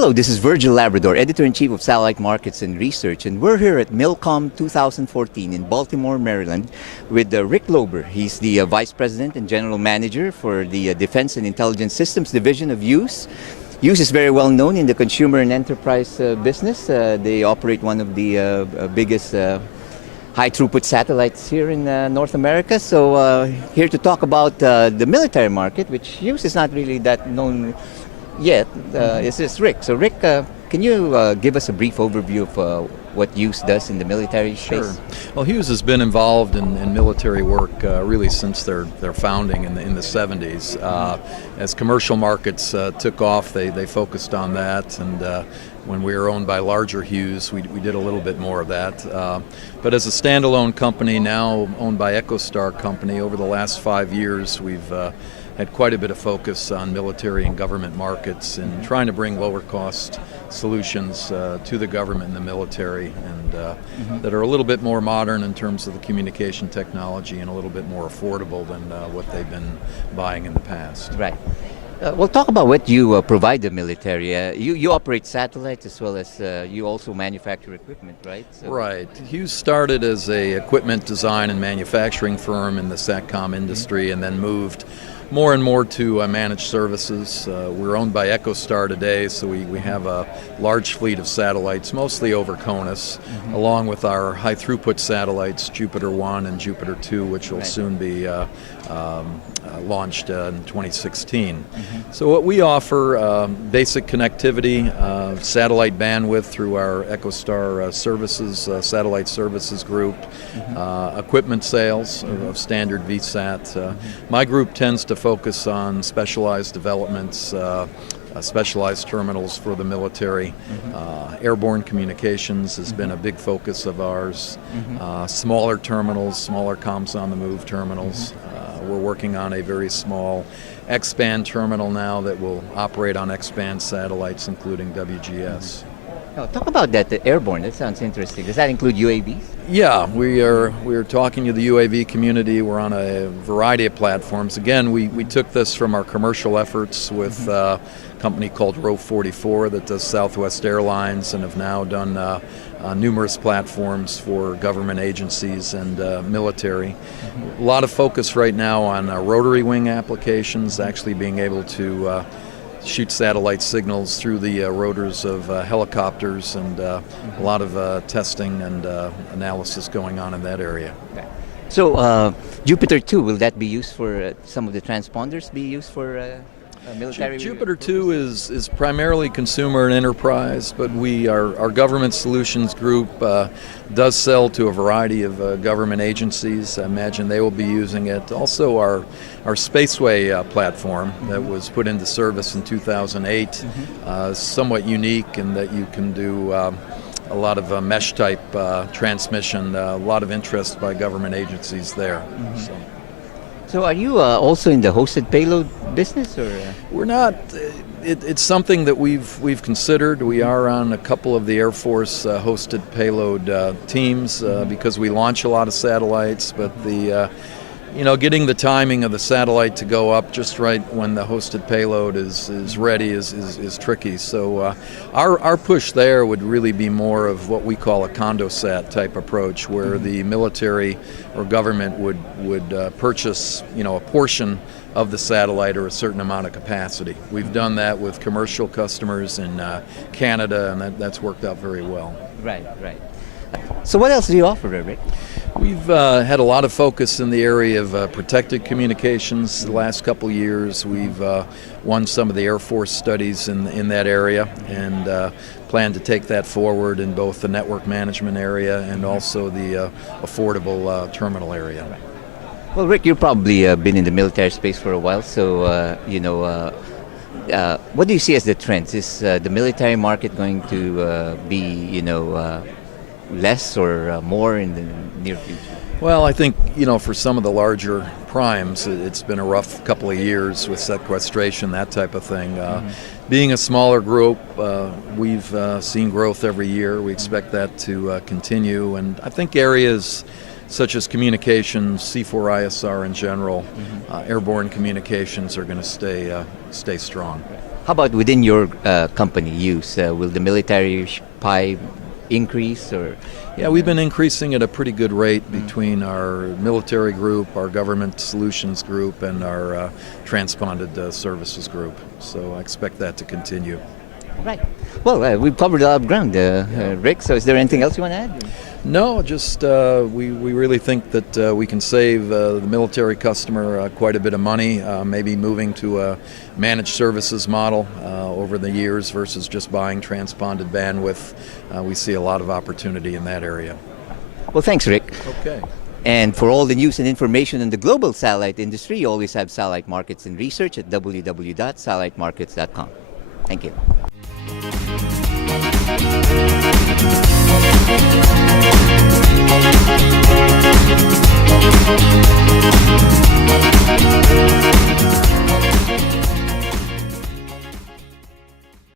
Hello, this is Virgil Labrador, Editor-in-Chief of Satellite Markets and Research, and we're here at Milcom 2014 in Baltimore, Maryland with Rick Lober. He's the Vice President and General Manager for the Defense and Intelligence Systems Division of Hughes. Hughes is very well known in the consumer and enterprise business. They operate one of the biggest high-throughput satellites here in North America. So here to talk about the military market, which Hughes is not really that known yet, is Rick. So Rick, can you give us a brief overview of what Hughes does in the military space? Sure. Well, Hughes has been involved in military work really since their founding in the 70s. As commercial markets took off, they focused on that, and when we were owned by larger Hughes, we did a little bit more of that. But as a standalone company, now owned by EchoStar Company, over the last 5 years, we've had quite a bit of focus on military and government markets and trying to bring lower cost solutions to the government and the military, and that are a little bit more modern in terms of the communication technology and a little bit more affordable than what they've been buying in the past. Right. We'll talk about what you provide the military. You operate satellites as well as you also manufacture equipment, right? So Right. Hughes started as a equipment design and manufacturing firm in the SATCOM industry, and then moved more and more to managed services. We're owned by EchoStar today, so we have a large fleet of satellites, mostly over CONUS, along with our high throughput satellites, Jupiter 1 and Jupiter 2, which will soon be launched in 2016. So what we offer, basic connectivity, satellite bandwidth through our EchoStar services, satellite services group, equipment sales of standard VSAT. My group tends to focus on specialized developments, specialized terminals for the military. Airborne communications has been a big focus of ours. Smaller terminals, smaller comms on the move terminals. We're working on a very small X-band terminal now that will operate on X-band satellites, including WGS. Now, talk about that, the airborne. That sounds interesting. Does that include UAVs? Yeah, we are talking to the UAV community. We're on a variety of platforms. Again, we took this from our commercial efforts with a company called Row 44 that does Southwest Airlines, and have now done numerous platforms for government agencies and military. A lot of focus right now on rotary wing applications, actually being able to shoot satellite signals through the rotors of helicopters, and a lot of testing and analysis going on in that area. Okay. So Jupiter 2, will that be used for some of the transponders be used for military? Jupiter 2 is primarily consumer and enterprise, but our government solutions group does sell to a variety of government agencies. I imagine they will be using it. Also our Spaceway platform that was put into service in 2008 is somewhat unique in that you can do a lot of mesh type transmission, a lot of interest by government agencies there. So are you also in the hosted payload business, or? We're not. It's something that we've considered. We are on a couple of the Air Force hosted payload teams because we launch a lot of satellites, but getting the timing of the satellite to go up just right when the hosted payload is ready is tricky. So our push there would really be more of what we call a condosat type approach, where the military or government would purchase a portion of the satellite or a certain amount of capacity. We've done that with commercial customers in Canada, and that's worked out very well. Right. So what else do you offer, Rick? We've had a lot of focus in the area of protected communications the last couple years. We've won some of the Air Force studies in that area, and plan to take that forward in both the network management area and also the affordable terminal area. Well, Rick, you've probably been in the military space for a while, so what do you see as the trends? Is the military market going to be, less or more in the near future? Well, I think, for some of the larger primes, it's been a rough couple of years with sequestration, that type of thing. Being a smaller group, we've seen growth every year. We expect that to continue, and I think areas such as communications, C4ISR in general, airborne communications are going to stay strong. How about within your company use? Will the military pie increase or? Yeah, we've been increasing at a pretty good rate between our military group, our government solutions group, and our transponded services group. So I expect that to continue. Right. Well, we've covered a lot of ground, Rick. So is there anything else you want to add? No, just we really think that we can save the military customer quite a bit of money, maybe moving to a managed services model over the years versus just buying transponded bandwidth. We see a lot of opportunity in that area. Well, thanks, Rick. Okay. And for all the news and information on the global satellite industry, you always have Satellite Markets and Research at www.satellitemarkets.com. Thank you. Thank you.